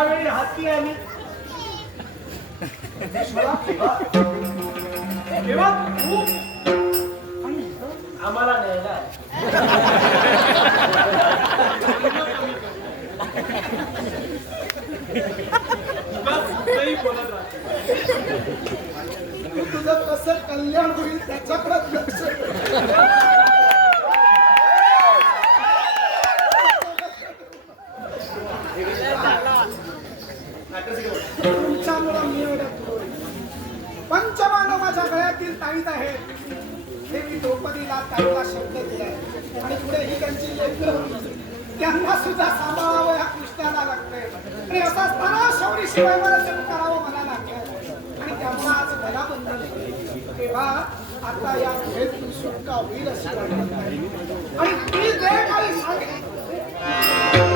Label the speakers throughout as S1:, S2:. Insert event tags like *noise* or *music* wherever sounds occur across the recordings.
S1: हाती आली.
S2: तेव्हा
S1: तू? आम्हाला न्यायला बोलत राहते.
S2: तुझं कसं कल्याण होईल त्याच्याकडे लक्ष दे. तुमच्यामुळं मी एवढ्या पंचमानव माझ्या गळ्यातील ताईत आहेत हे मी द्रौपदीला ताईला शब्द दिलाय आणि पुढे ही त्यांची लेकरं त्यांना सुद्धा सांभाळावं ह्या कृष्णाला लागतंय आणि असं असताना शौरी शिवाय मला जग करावं मला लागतंय आणि त्यामुळे आज मला बंद तेव्हा आता या पुढे सुटका होईल अशी वाटत नाही. आणि ती जे काही सांगेल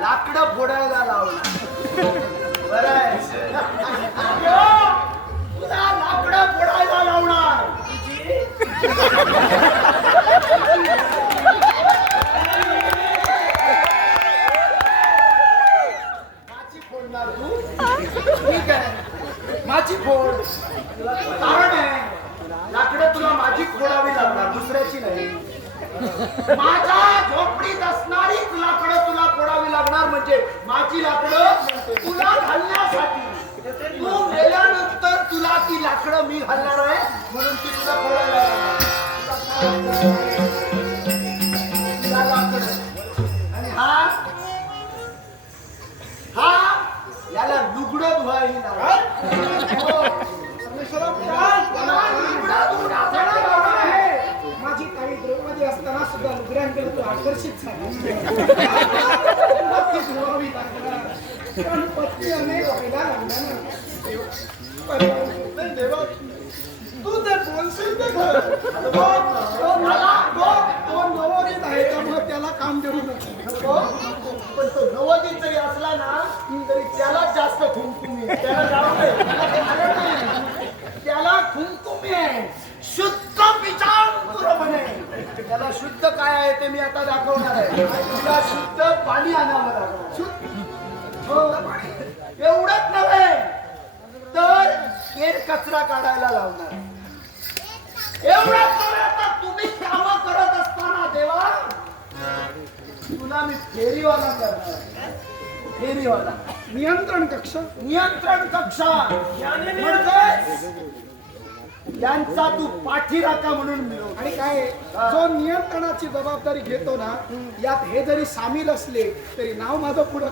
S2: लाकडं फोडायला लावणार बरं आहे. तुला लाकडं फोडायला लावणार तुझी माझी फोडणार तू ठीक आहे माझी फोड कारण आहे लाकडं तुला माझी फोडावी लागणार दुसऱ्याची नाही. माझ्या झोपडीत असणारीच लाकडं तुला फोडावी लागणार म्हणजे माझी लाकडं तुला घालण्यासाठी. तू गेल्यानंतर तुला ती लाकडं मी घालणार आहे म्हणून ती तुला फोडायला लागणार. आकर्षित झाला ती धुवावी लागणार. पण पत्नी अनेक व्हायला लागल्या ना. पण देवा, तू जर बोलशील तर खरं. तो- तो मला- तो- तो नवोदित आहे त्यामुळे त्याला काम देऊ नको हो? पण तो नवोदित जरी असला ना तरी त्याला जास्त खुमखुमी आहे. त्याला जाऊ दे. त्याला ते आलं नाही. त्याला खुमखुमी आहे शुद्ध पिचांकुरपणे त्याला शुद्ध काय आहे ते मी आता दाखवणार आहे. तुला शुद्ध पाणी आणावं लागणार शुद्ध. हो. एवढंच नव्हे. तर केर कचरा काढायला लावणार. एवढंच नव्हे तर तुम्ही कामं करत असताना देवा तुला मी फेरीवाला करणार. फेरीवाला. नियंत्रण कक्ष. नियंत्रण कक्ष. म्हणजे यांचा तू पाठीराखा म्हणून मिळव. आणि काय जो नियंत्रणाची जबाबदारी घेतो ना यात हे जरी सामील असले तरी नाव माझं पुढं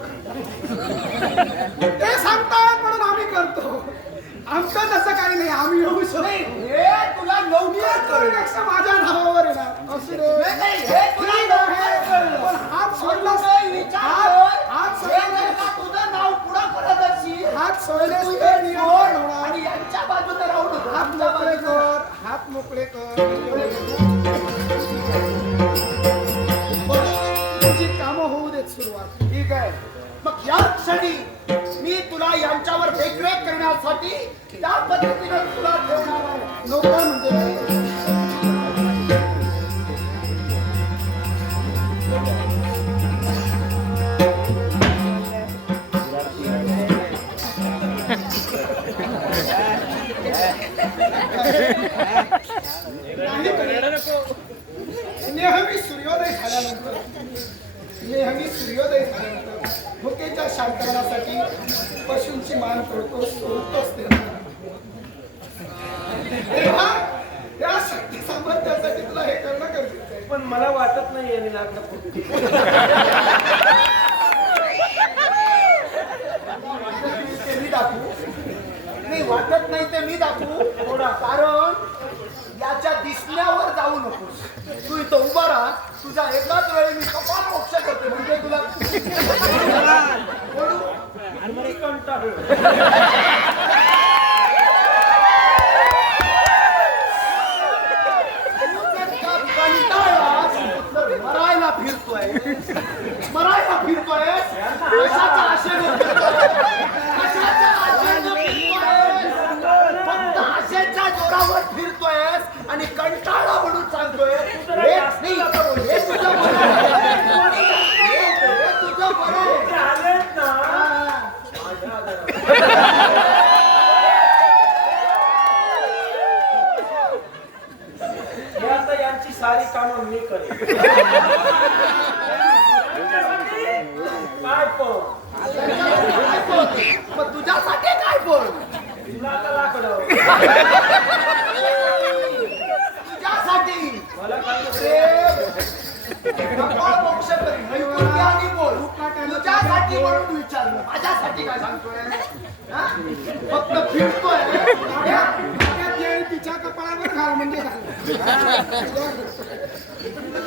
S2: ते सांगतात म्हणून आम्ही करतो. आमचं तसं काही नाही आम्ही येऊ शकतो हे तुला नियंत्रण कक्ष माझ्या नावावर आहे ना. असू दे. ठीक आहे. पण हात सोडलास हात सोडलास तुझं नाव पुढं करत हात सोडलेस तर हात मोकळे कर हात मोकळे कर. तुझी कामं होऊ देत सुरुवात. ठीक आहे. मग या क्षणी मी तुला यांच्यावर देखरेख करण्यासाठी त्या पद्धतीने तुला ठेवणार आहे. लोक म्हणजे नेहमी सूर्योदय झाल्यानंतर नेहमी सूर्योदय झाल्यानंतर भुकेच्या शांतवनासाठी पशूंची मान करतो सोडतोच या शक्ती सामर्थ्यासाठी तुला हे करणं गरजेचं आहे.
S1: पण मला वाटत नाही यांनी लागलं फुटकी.
S2: ते मी दाखवू काही वाटत नाही ते मी दाखवू कारण याच्या दिसण्यावर जाऊ नकोस तू इथं उभा राहा तुझा एकाच वेळी मी कपाल मोक्ष करतो म्हणजे तुला बोलू? मरायला फिरतोय मरायला फिरतोय कशाच्या आशेनं फिरतोय? कशाच्या आशेनं फिरतोय? फक्त आशेच्या जोरावर फिरतोयस आणि कंटाळा म्हणून सांगतोय हे नाही, हे तुझं बरं आहे. हे हे तुझं बरं आहे.
S1: ते आलेत ना
S2: हा.
S1: हे आता यांची सारी कामं मी करेन तुमच्यासाठी काय पण
S2: तुझ्यासाठी काय तुझ्यासाठी तुझ्यासाठी म्हणून विचारलं माझ्यासाठी काय सांगतोय फक्त फिरतोय तिच्या कपाळावर घाल म्हणजे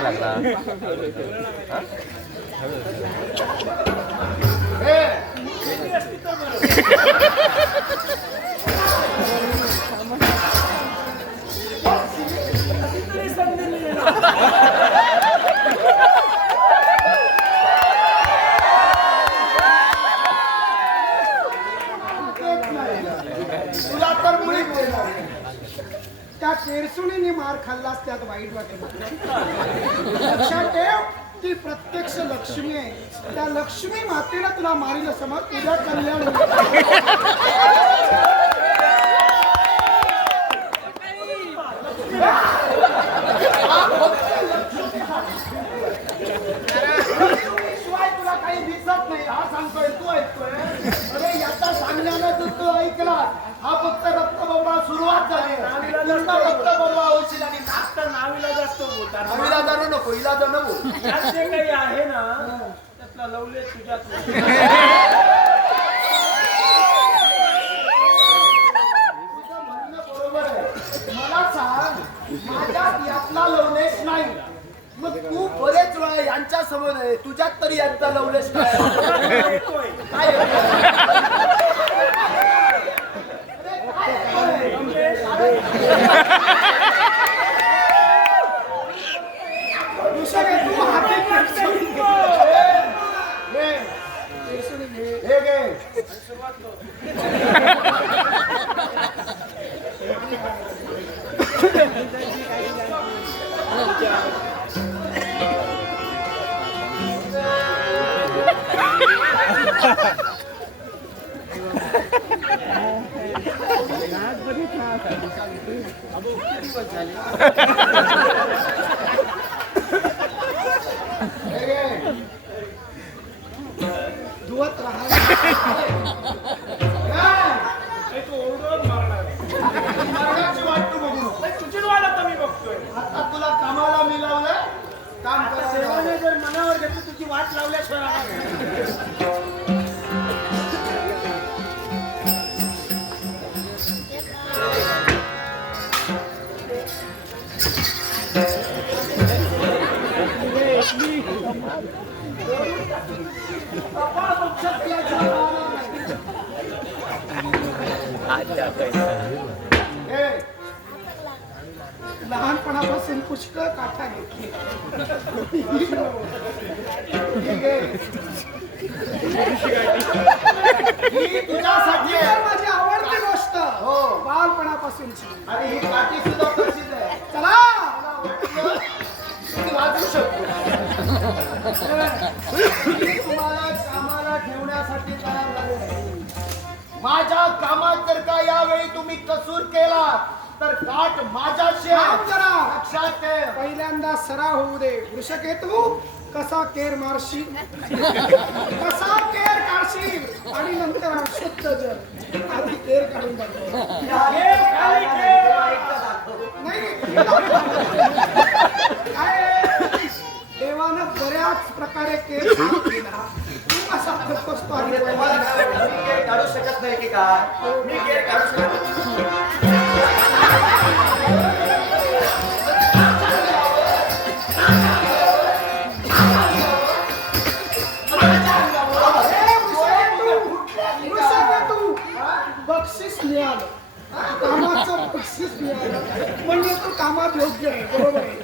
S3: काय लागला
S2: खाल्लास त्यात वाईट वाटेल. लक्षात ठेव ती प्रत्यक्ष लक्ष्मी आहे. त्या लक्ष्मी मातेला तुला मारील समज तुझ्या कल्याण होईल. शिवाय तुला काही दिसत नाही हा सांगतोय तू ऐकतोय अरे याचा सांगण्यानं तू तो ऐकला हा फक्त रक्तबंबा सुरुवात झाली नुसता रक्तबंबा होशील आणि
S1: आता नावीला जास्त
S2: जाणू नको इला जाणं बोल
S1: त्यात जे काही आहे ना त्यातला लवले तुझ्यात नाही.
S2: तुझं म्हणणं बरोबर आहे मला सांग माझ्यात यातला लवलेश नाही मग तू बरेच वेळा यांच्या समोर आहे तुझ्यात तरी यांचा लवलेश काय आहे? *laughs* काय आहे?
S1: नाही, तुझी वाट आता मी बघतोय
S2: आता तुला कामाला मी लावलंय काम लावलंय.
S1: जर मनावर घेतली तुझी वाट लावल्याशिवाय
S2: लहानपणापासून पुष्कळ काठा घेतली. ही तुझ्यासाठी
S3: माझी आवडती गोष्ट.
S2: हो.
S3: बालपणापासूनची
S2: आणि ही काठी सुद्धा प्रसिद्ध आहे.
S3: चला.
S2: तुम्ही वाचू शकतो. मी तुम्हाला कामाला ठेवण्यासाठी तयार झाले. माझ्या कामात जर का यावेळी तुम्ही कसूर केला तर काट माझ्याशी आहे.
S3: थांब जरा
S2: लक्षात ठेव.
S3: पहिल्यांदा सराव होऊ दे. वृषकेतू कसा केर मारशील? कसा केर काढशील? आणि नंतर शुद्ध जल आधी केर काढून दाखव. नाही. काय साफ केला तू कसा करतोस तो आधी
S2: तुम्हाला
S3: पहिल्यांदा.
S2: काय वाटतं? मी केर काढू शकत नाही की काय मी केर काढू शकत नाही.
S3: ए, वृषकेतू, वृषकेतू, बक्षीस मिळालं कामाचं बक्षीस मिळालं म्हणजे तू कामात योग्य आहे बरोबर आहे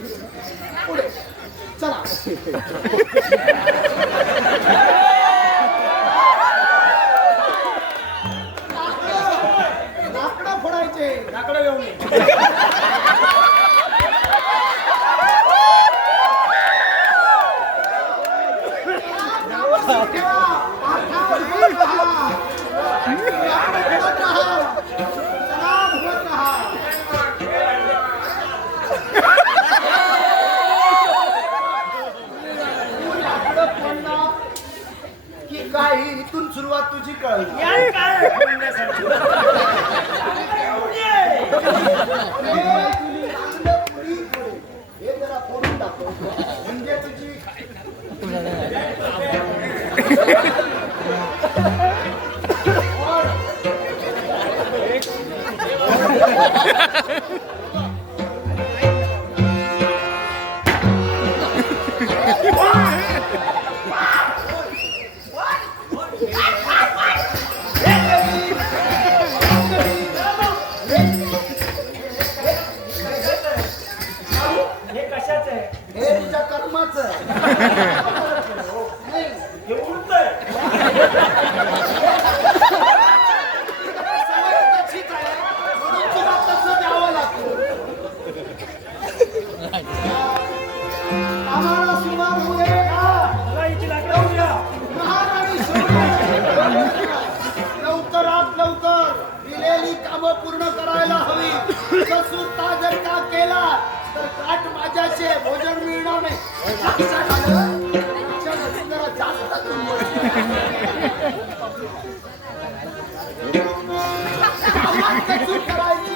S2: सुरुवात तुझी कळली हे जरा फोडून दाखव म्हणजे तुझी
S1: हे
S2: लवकरात लवकर दिलेली कामं पूर्ण करायला हवी जर का केला तर काट माझ्याशी भोजन मिळणार नाही. लक्षात आलं? लक्षात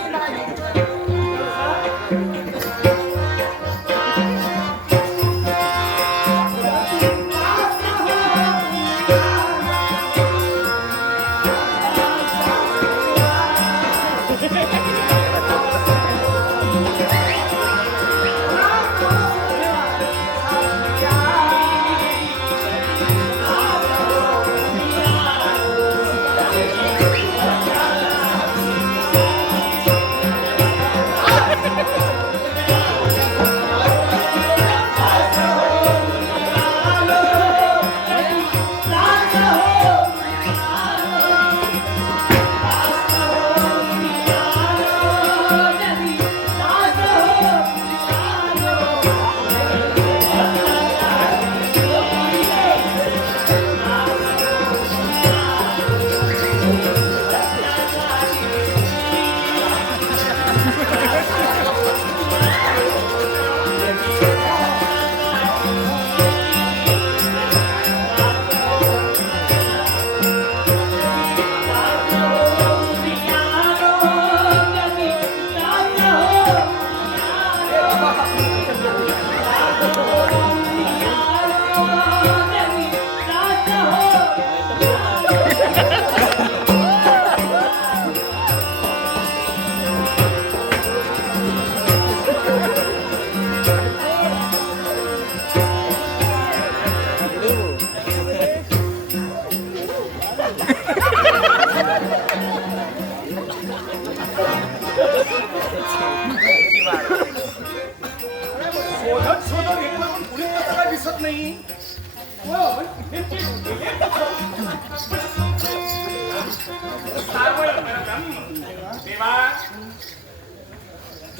S2: नाही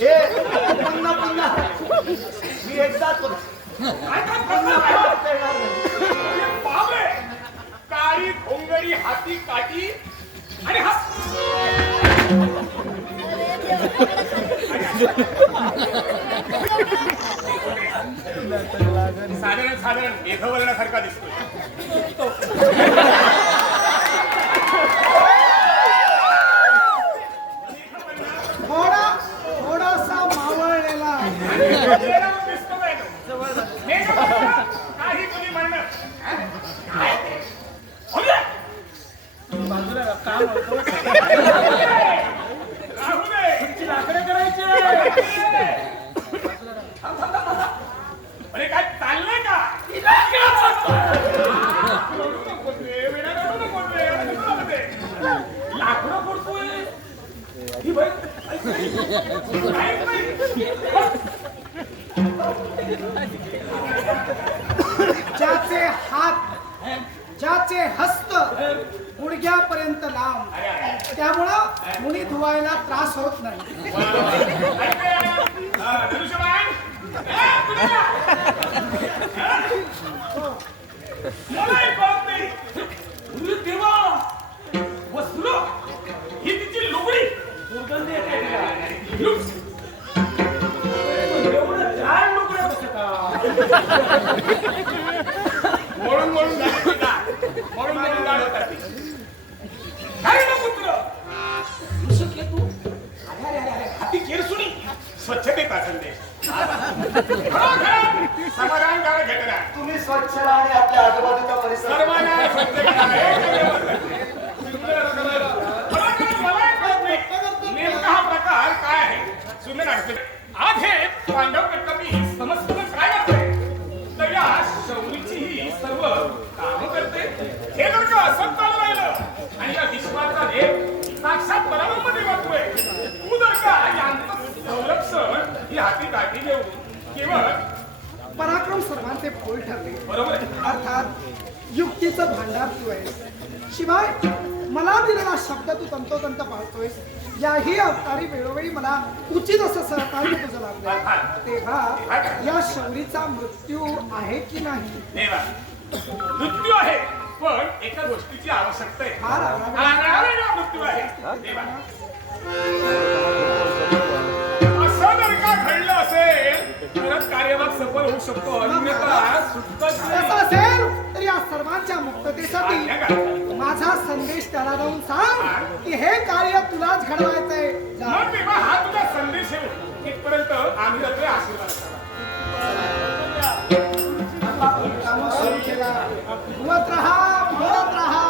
S2: हे पुन्हा पुन्हा मी.
S4: बाबे काळी घोंगडी हाती काठी आणि हा साधारण साधारण मेघवर्णासारखा दिसतोय.
S3: थोडा थोडासा *laughs* मावळलेला
S4: चेहरा पण दिसतोय तो. मेघवर्ण, काही तुम्ही म्हणणं हा? काय ते? होऊ दे. राहू दे.
S1: लाकडं करायचे
S4: अरे काय चाललंय का रडू नको रे, वेडा रडू नको रे, रडू नको रे.
S1: लाकडं पडतोय ही बाई
S4: काय नाही.
S3: ज्याचे हात ज्याचे हस्त गुडघ्यापर्यंत लांब त्यामुळं मुली धुवायला त्रास होत नाही.
S4: डाळ. मोडून मोडून डाळ होतात ती. काय ना पुत्र
S1: रुसत तू
S4: अरे, अरे, अरे, हाती केरसुणी स्वच्छतेचा संदेश समाधान काय घटना
S2: तुम्ही स्वच्छ राहणे आपल्या आजूबाजूचा परिसर
S4: सर्वांना स्वच्छ करा. हे सगळे महत्त्वाचे. खरोखर मला एक कळत नाही. नेमका हा प्रकार काय आहे आहे आज हे पांडव कट्टपी समजतं काय करते तर या शौरीची ही सर्व कामं करते. हे जर का असं चालू राहिलं. आणि या विश्वाचा एक साक्षात परब्रह्म देवातोय तू जर का यांचं संरक्षण ही हाती काठी घेऊन केवळ
S3: पराक्रम सर्वांचे फोल ठरले.
S4: बरोबर आहे.
S3: अर्थात युक्तीचं भांडार तू आहेस शिवाय मला दिलेला शब्द तू तंतोतंत पाळतोयस. याही अवतारी वेळोवेळी मला उचित असं सहकार्य तुझं लागलं तेव्हा या शौरीचा मृत्यू आहे की नाही?
S4: मृत्यू आहे पण एका गोष्टीची आवश्यकता आहे. मृत्यू आहे. तरच कार्यभाग सफल होऊ शकतो. अन्यथा सुटकच
S3: तसं
S4: नाही.
S3: असेल तर या सर्वांच्या मुक्ततेसाठी. माझा संदेश त्याला जाऊन सांग की हे कार्य तुलाच घडवायचंय.
S4: हा तुझा संदेश येऊ इथपर्यंत आम्ही आशीर्वाद
S3: राहा बोलत राहा.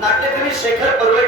S2: नाट्यप्रेमी शेखर पर्वे